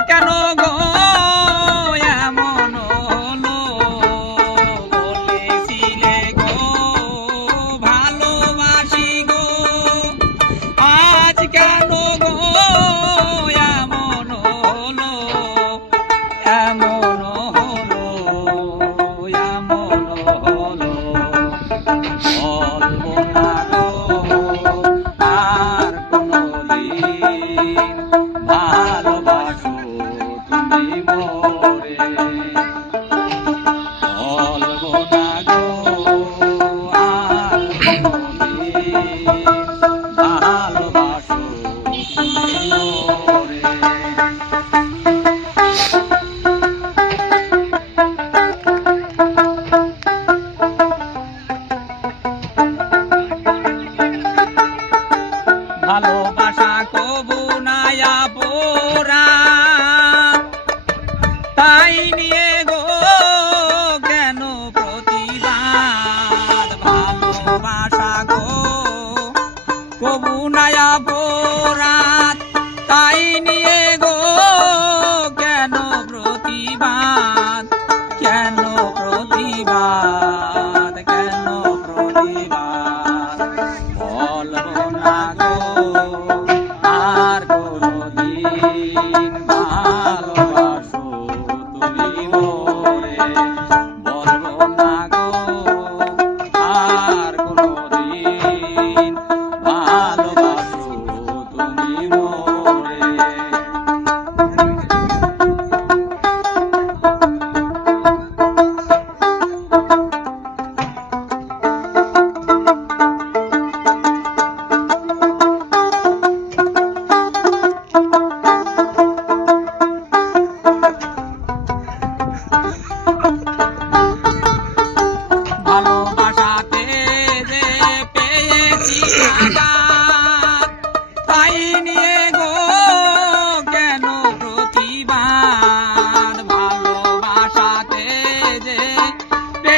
কেন ভালোবাসা কবু নায়া পোরা তাই নিয়ে গো কবু নায়া বোরাত তাই নিয়ে গো, কেন প্রতিবাদ? কেন প্রতিবাদ? কেন প্রতিবাদ? বলব না গো, আর কোনদিন ভালোবাসো তুমি মোরে।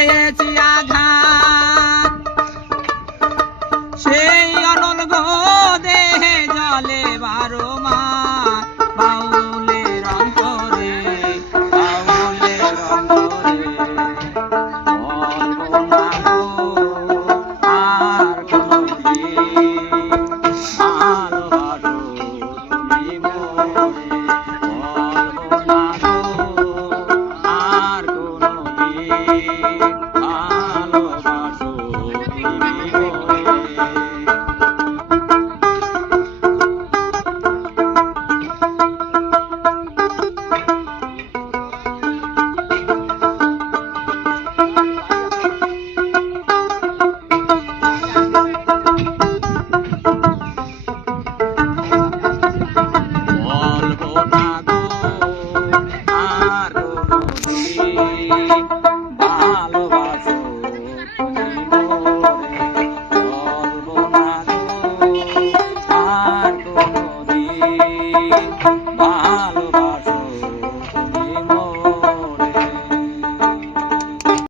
পেয়েছি আঘাত। সেই অনল দেহে জলে বারো মা বাউলের অন্তরে বাউলের আর Thank you.